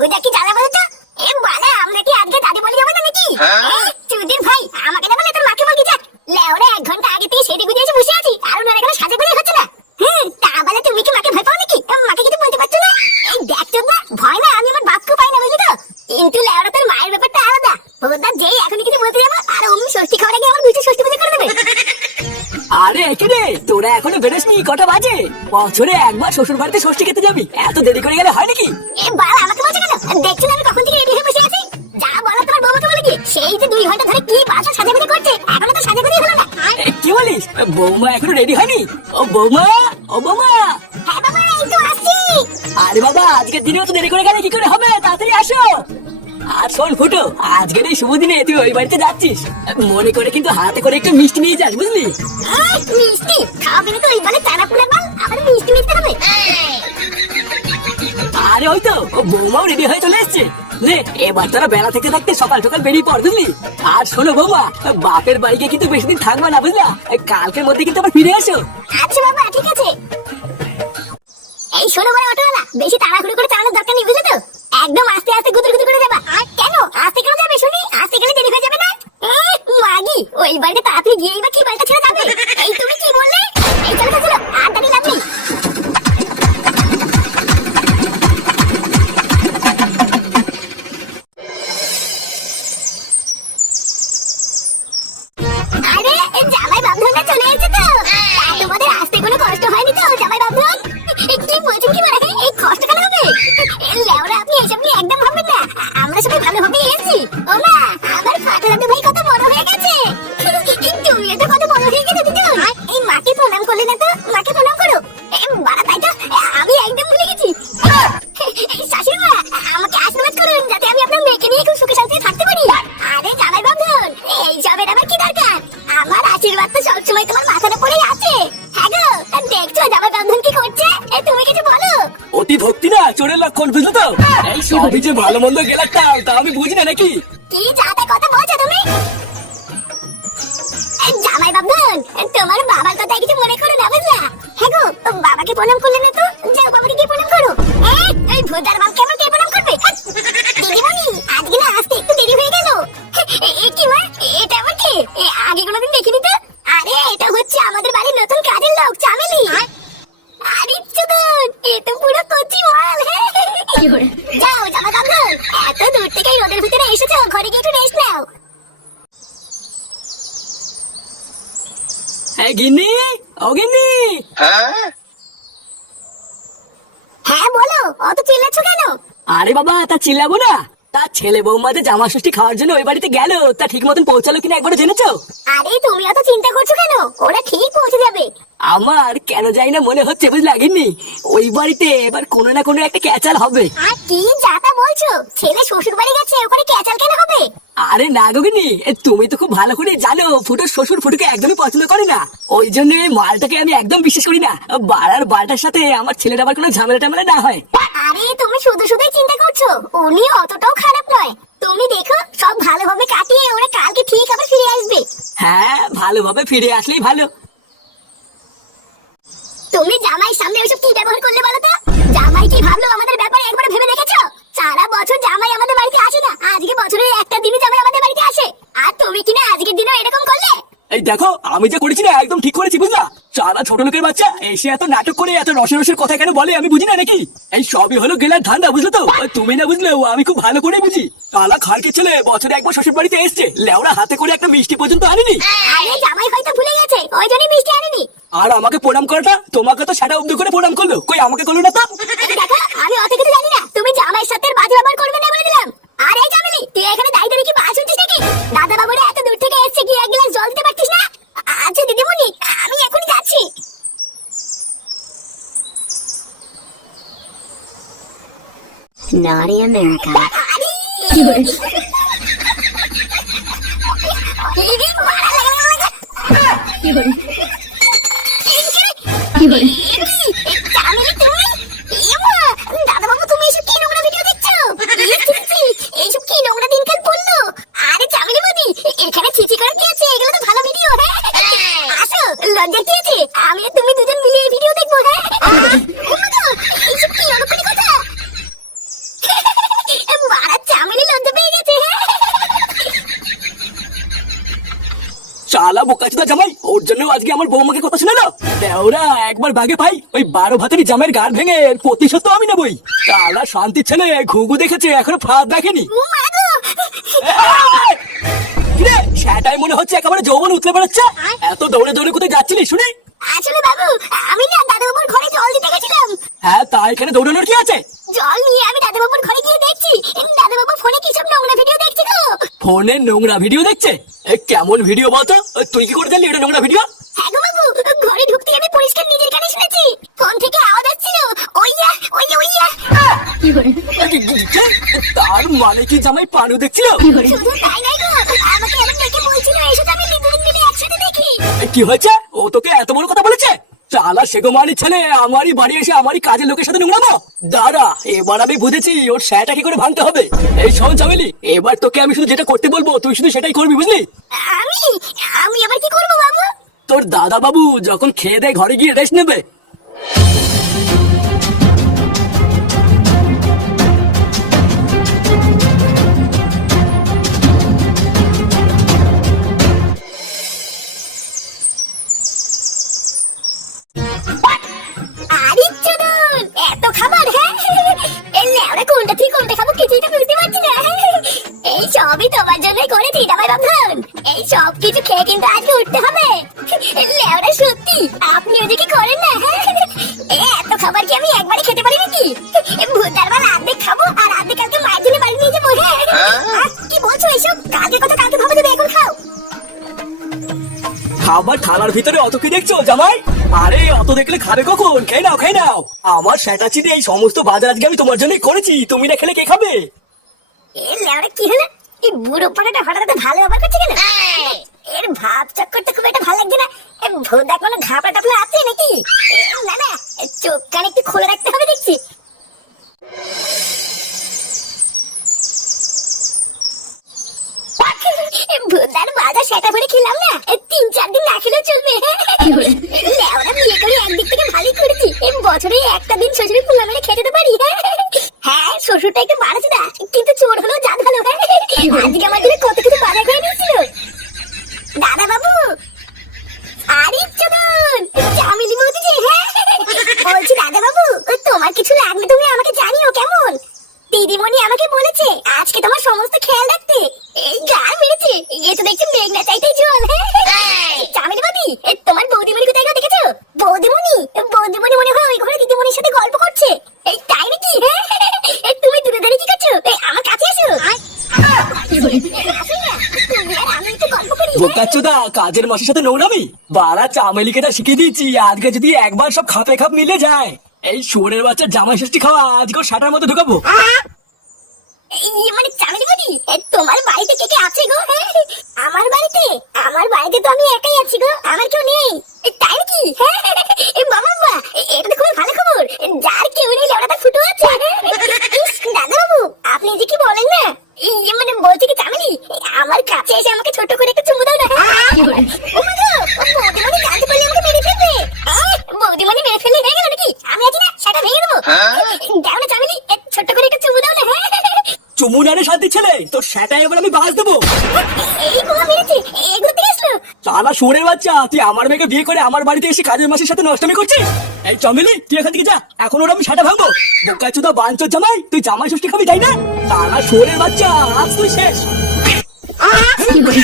ভুজা কি জ্বালা বলতো? এ বালা আমরা কি আজকে দাদি বলি যাব না নাকি? এ, চুদির ভাই আমাকে না বলে তোর মাকে বলবি যাক। লেওরে এক ঘণ্টা আগে তুই সেদিক গুজে এসে বসে আছি আর ওনার এখানে সাজে গুজে হচ্ছে না। হুম তা বলে তুমি কি মাকে ভয় পাও নাকি? মাকে কিছু বলতে পারছ না? এই দেখ চোদ না ভয় না আমি আমার বাপকে পাই না বুঝলি তো? কিন্তু লেওরা তোর মায়ের ব্যাপারটা আলাদা। ওটা যেই এখনই কিছু বলতে যাব আর অমনি ষষ্ঠী খাওয়ার আগে আমার বুঝে ষষ্ঠী পুজো করে দেবে। আরে এখানে তোরা এখনও বেরোসনি কটা বাজে? বছরে একবার শ্বশুর বাড়িতে ষষ্ঠী খেতে যাবি এত দেরি করে গেলে হয় নাকি? বৌমা এখনও রেডি হয়নি? ও বৌমা ও বৌমা। হ্যাঁ আরে বাবা আজকের দিনেও তো দেরি করে গেলে কি করে হবে? তাড়াতাড়ি আসো। আর শোন ফুটো আজকের এই শুভ দিনে তুই ওই বাড়িতে যাচ্ছিস। মনে করে কিন্তু হাতে করে একটু মিষ্টি নিয়ে যাস বুঝলি? এই, মিষ্টি। খাওয়াবে না তো ওই বলে চানা ফুলের বাল আবার মিষ্টি মিষ্টি হবে। আরে ওই তো ও বৌমাও রেডি হয়ে চলে এসছে। নে, এবার তোরা বেলা থেকে থাকতে সকাল সকাল বেরিয়ে পড়, বুঝলি? আর শোনো বৌমা বাপের বাড়িতে কিন্তু বেশি দিন থাকবে না, বুঝলা? কালকের মধ্যে কিন্তু আবার ফিরে এসো। আচ্ছা বাবা, ঠিক আছে। এই শোনো বলে অটোওয়ালা, বেশি তাড়াহুড়ো করে চালানোর দরকার নেই, বুঝলে তো? একদম আস্তে আস্তে গুদুর গুদুর করে যাবা। আর কেন? আস্তে কেন যাবে, শুনি? আস্তে গেলে দেরি হয়ে যাবে না? মাগি ওই বাড়িতে তাড়াতাড়ি গিয়েই বা কি বাড়িটা ছেড়ে যাবে? এই তুমি ও লক্ষণ বুঝলো তো? এই সবই যে ভালো মন্দ গেলে টাল তা আমি বুঝি না নাকি? কি যাতে কথা বলছো তুমি? জামাই বাবু তোমার বাবার কথা কিছু মনে করো না বুঝলা? হ্যাঁ গো বাবাকে প্রণাম করলে না তো? যাও বাবাকে গিয়ে প্রণাম করো। এই ভোদার বাবকে কেমন কে প্রণাম করবে? হাট! দিদিমণি নাও হ্যাঁ গিন্নি ও গিন্নি। হ্যাঁ? বলো অত চিল্লাচ্ছ কেন? আরে বাবা তা চিল্লাবো না। তা ছেলে বৌমা যে জামা ষষ্ঠী খাওয়ার জন্য ওই বাড়িতে গেল তা ঠিক মতন পৌঁছালো কিনা একবারও জেনেছো? আরে তুমি অত চিন্তা করছ কেন? ওরা ঠিক পৌঁছে যাবে। আমার কেন যাই না মনে হচ্ছে বুঝলা গিন্নি? ওই বাড়িতে এবার কোনো না কোনো একটা ক্যাচাল হবে। আর কি যাতা বলছো? ছেলে শ্বশুর বাড়ি গেছে ওখানে ক্যাচাল কেন হবে? আরে না গগিনি তুমি তো খুব ভালো করে জানো ফুটোর শ্বশুর ফুটোকে একদমই পছন্দ করে না। ওই জন্য এই মালটাকে আমি একদম বিশ্বাস করি না। বাড়ার বালটার সাথে আমার ছেলের আবার কোনো ঝামেলা টামেলা না হয়। আরে তুমি শুধু শুধুই চিন্তা করছ? উনি অতটাও খারাপ নয়। তুমি দেখো সব ভালোভাবে কাটিয়ে ওরা কালকে ঠিক আবার ফিরে আসবে। হ্যাঁ ভালোভাবে ফিরে আসলেই ভালো। তুমি জামাই সামনে ওইসব কি ব্যবহার করলে বলো তো? জামাই কি ভাবলো আমাদের ব্যাপারে একবার ভেবে দেখেছ সারা বছর জামাই আমাদের বাড়িতে আসে না আজকে বছরের একটা দিনই জামাই আমাদের বাড়িতে আসে আর তুমি কিনা আজকের দিনও এরকম করলে এই দেখো আমি যা করেছি না একদম ঠিক করেছি বুঝলা? সারা ছোট লোকের বাচ্চা এসে এত নাটক করে এত রসের রসের কথা কেন বলে আমি বুঝি না নাকি? এই সবই হলো গেলার ধান্দা বুঝলো তো? তুমি না বুঝলেও আমি খুব ভালো করে বুঝি। কালা খালকে ছেলে বছরে একবার শ্বশুর বাড়িতে এসছে লেওড়া হাতে করে একটা মিষ্টি পর্যন্ত আনিনি। আরে জামাই হয়তো ভুলে গেছে ওই জন্যই মিষ্টি আনেনি। আর আমাকে প্রণাম করাটা তোমাকে তো সেটা অব্দি করে প্রণাম করল। কই আমাকে করল না তো? দেখো আমি অত কিছু জানি না। তুমি জামাইয়ের সাথে Naughty America. তুমি এসব কি নোংরা ভিডিও দেখছ এইসব কি নোংরা দিনকাল পড়ল আরে জামিলি বদি এখানে ছিচি করে কি আছে এগুলো তো ভালো ভিডিও হ্যাঁ আসো লজ্জা কি আছে আমি আর তুমি দুজন মিলে এই ভিডিও দেখব হ্যাঁ ও মা গো, এইসব কি অনুকূল কথা বোকাচুদা জামাই ওর জন্য আজকে আমার বৌমাকে কথা শোনালো? দেওরা একবার বাগে পাই ওই বারো ভাতেরই গান ভেঙে প্রতিশোধ তো আমি নেবই। তালা শান্তির ছেলে ঘুঘু দেখেছে এখনও ফাঁদ দেখেনি। সেটাই মনে হচ্ছে একেবারে যৌবন উতলে বেড়াচ্ছে? এত দৌড়ে দৌড়ে কোথায় যাচ্ছিলি শুনি? আসলে বাবু আমি না দাদাবাবুর ঘরে জল দিতে গেছিলাম। হ্যাঁ তা এখানে দৌড়ানোর কি আছে? জল নিয়ে আমি দাদাবাবুর ঘরে গিয়ে দেখছি। দাদাবাবু ফোনে কি সব নোংরা ভিডিও দেখছি গো? ফোনে নোংরা ভিডিও দেখছে? এ, কেমন ভিডিও বলতো? তুই কি করে জানলি এটা নোংরা ভিডিও? হ্যাঁ গো বাবু ঘরে ঢুকতে আমি পরিষ্কার নিজের কানে শুনেছি। ফোন থেকে আওয়াজ আসছিল। ওইয়া ওইয়া ওইয়া! তার মানে কি জামাই পানু দেখছিল? শুধু তাই নাই গো আমাকে এমন দেখে বলছিল এসে আমি দুদিন মিলে একসাথে দেখি। কি হয়েছে? ও তোকে এত বড় কথা বলেছে? চালা সেগোমানি ছেলে আমারই বাড়ি এসে আমারই কাজের লোকের সাথে নোংরামো। দাঁড়া এবার আমি বুঝেছি ওর স্যাটা কি করে ভাঙতে হবে। এই শোন চামেলি এবার তোকে আমি শুধু যেটা করতে বলব তুই শুধু সেটাই করবি বুঝলি? আমি? আমি আবার কি করব বাবু? তোর দাদা বাবু যখন খেয়ে দেয় ঘরে গিয়ে রেস্ট নেবে। করেছি জামাই বান্ধন এই সব কিছু খেয়ে কিন্তু আজকে উঠতে হবে। লেওড়া সত্যি আপনি ওদিকে করেন না এত খাবার কি আমি একবারে খেতে পারি নাকি ভূতার বেলা অর্ধেক খাব আর অর্ধেক কালকে মায়ের জন্য বাড়ি নিয়ে যাব হ্যাঁ? কি বলছো এইসব কালকে কথা কালকে ভাবে দেবে এখন খাও। খাবার থালার ভিতরে অত কি দেখছ জামাই? আরে অত দেখলে খাবে কখন? খেয়ে নাও খেয়ে নাও। আমার সেটা চিনে এই সমস্ত বাজার আজকে আমি তোমার জন্যই করেছি। তুমি না খেলে কে খাবে? এ লেওড়া কি হলো? এই বুড়ো পাড়াটা হঠাৎ ভালো ব্যাপার করছে কেন? এর ভাব চক্করটা খুব একটা ভালো লাগছে না। ভোদা কোনো ঘাপড়া টাপড়া আছে নাকি? না না চোখ কান একটু খুলে রাখতে হবে দেখছি। ভোদার বাজার সেটা ভরে খেলাম না। তিন চার দিন না খেলেও চলবে। লেওরা বিয়ে করে একদিক থেকে ভালোই করেছি। বছরে একটা দিন শ্বশুরের ফুলা মেরে খেতে পারি। হ্যাঁ শ্বশুরটা একটু বাড়াচ্ছে আজকে আমার দাদা বাবু হ্যাঁ। তোমার কিছু লাগলে তুমি আমাকে জানিও, কেমন? দিদিমণি আমাকে বলেছে, আজকে তোমার সমস্ত খেয়াল রাখতে। এই গান মেরেছে ইয়ে তো দেখছি মেঘ না চাইতেই জল চামিলি বাদি তোমার বৌদিমণি কোথায় গেল দেখেছ বৌদিমণি বৌদিমণি মনে হয় ওই ঘরে দিদিমণির সাথে গল্প করছে এই তাই নাকি এ, তুমি দূরে দাঁড়িয়ে কি করছ এই, আমার কাছে এসো কাজের মাসের সাথে নোংরামি? বাড়া চামেলিকে তা শিখিয়ে দিয়েছি, আজকে যদি একবার সব খাপে খাপ মিলে যায়, এই শুয়োরের বাচ্চার জামাই ষষ্ঠী খাওয়া আজকে সাটার মধ্যে ঢুকাবো। মানে চামেলি বদি এ, তোমার বাড়িতে কে কে আছে গো হ্যাঁ? আমার বাড়িতে আমার বাড়িতে তো আমি একাই আছি গো আমার কেউ নেই এ, তাই নাকি হ্যাঁ? এ, বাবা বাবা এ, এটা তো খুবই ভালো খবর যার কেউ নেই লেওড়া তার ফুটো আছে ইস, দাদাবাবু আপনি যে কি বলেন না এই যে মানে বলছি কি চামেলি এ, আমার কাছে এসে আমাকে ছোট করে একটু চুমু দাও না হ্যাঁ? বৌদিমণি মেরে ফেললে হয়ে গেল নাকি? আমি আছি না সেটা ভেঙে দেবো। দাও না চামেলি ছোট্ট করে একটু চুমু দাও না হ্যাঁ? চুমুনারে শান্তি ছেলে সেটাই এবার আমি বাস দেবো। বাচ্চা তুই আমার মেয়েকে বিয়ে করে আমার বাড়িতে এসে কাজের মাসের সাথে নষ্টমি করছিস? এই চমেলি তুই এখান থেকে যা এখন ওর আমি সাটা ভাঙবো। বাঞ্চোর জামাই তুই জামাই ষষ্ঠী খাবি তাই না? তারা শুয়োরের বাচ্চা আজ তুই শেষ। কি বলি